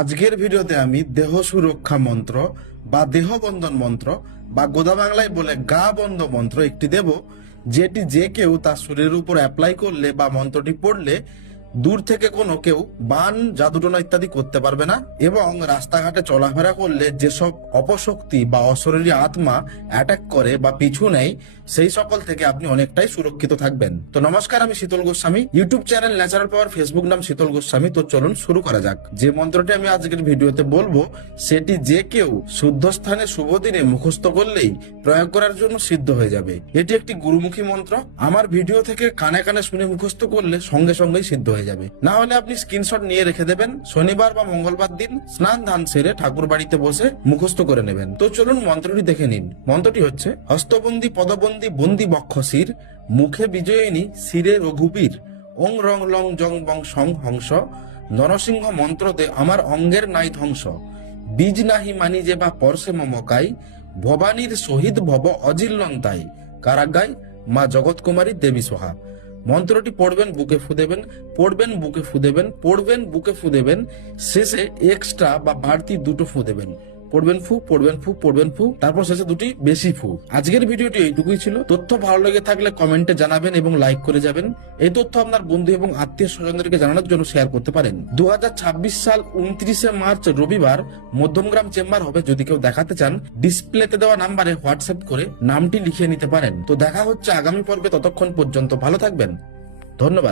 আজকের ভিডিওতে আমি দেহ সুরক্ষা মন্ত্র বা দেহবন্ধন মন্ত্র বা গোদা বাংলায় বলে গা বন্ধ মন্ত্র একটি দেব, যেটি যে কেউ তার শরীরের উপর অ্যাপ্লাই করলে বা মন্ত্রটি পড়লে দূর থেকে কোনো কেউ বান জাদুটোনা ইত্যাদি করতে পারবে না, এবং রাস্তাঘাটে চলাফেরা করলে যেসব অপশক্তি বা অশরীরী আত্মা অ্যাটাক করে বা পিছু নেয় সেই সকল থেকে আপনি অনেকটাই সুরক্ষিত থাকবেন। তো নমস্কার, আমি শীতল গোস্বামী, ইউটিউব চ্যানেল ন্যাচারাল পাওয়ার, ফেসবুক নাম শীতল গোস্বামী। তো চলুন শুরু করা যাক। যে মন্ত্রটি আমি আজকের ভিডিওতে বলবো সেটি যে কেউ শুদ্ধ স্থানে শুভ দিনে মুখস্থ করলেই প্রয়োগ করার জন্য সিদ্ধ হয়ে যাবে। এটি একটি গুরুমুখী মন্ত্র। আমার ভিডিও থেকে কানে কানে শুনে মুখস্থ করলে সঙ্গে সঙ্গেই সিদ্ধ হয়ে যাবে। না হলে আপনি স্ক্রিনশট নিয়ে রেখে দেবেন, শনিবার বা মঙ্গলবার দিন স্নান ধান সেরে ঠাকুর বাড়িতে বসে মুখস্থ করে নেবেন। তো চলুন মন্ত্রটি দেখে নিন। মন্ত্রটি হচ্ছে: হস্তবন্দি পদবন্দি বন্দি বক্ষশির, মুখে বিজয়িনী শিরে রঘুবীর, ওং রং লং জং বং সং হংস, নরসিংহ মন্ত্রতে আমার অঙ্গের নাই ধ্বংস, বীজ নাহি মানি যে বা পরশে মমকাই, ভবানীর শহীদ ভব অজিল্লন্তাই, কারাগায় মা জগৎ কুমারী দেবী সোহা। মন্ত্রটি পড়বেন, বুকে ফু দেবেন, পড়বেন, বুকে ফু দেবেন, পড়বেন, বুকে ফু দেবেন, শেষে এক্সট্রা বা বাড়তি দুটো ফু দেবেন। পড়বেন ফু, পড়বেন ফু, পড়বেন ফু, তারপর শেষে দুটি বেশি ফু। আজকের ভিডিওটি এইটুকুই ছিল। তথ্য ভালো লেগে থাকলে কমেন্টে জানাবেন এবং লাইক করে যাবেন। এই তথ্য আপনার বন্ধু এবং আত্মীয় স্বজনদেরকে জানানোর জন্য শেয়ার করতে পারেন। 2026 সাল 29শে মার্চ রবিবার মধ্যমগ্রাম চেম্বার হবে। যদি কেউ দেখাতে চান, ডিসপ্লেতে দেওয়া নাম্বারে হোয়াটসঅ্যাপ করে নামটি লিখিয়ে নিতে পারেন। তো দেখা হচ্ছে আগামী পর্বে। ততক্ষণ পর্যন্ত ভালো থাকবেন। ধন্যবাদ।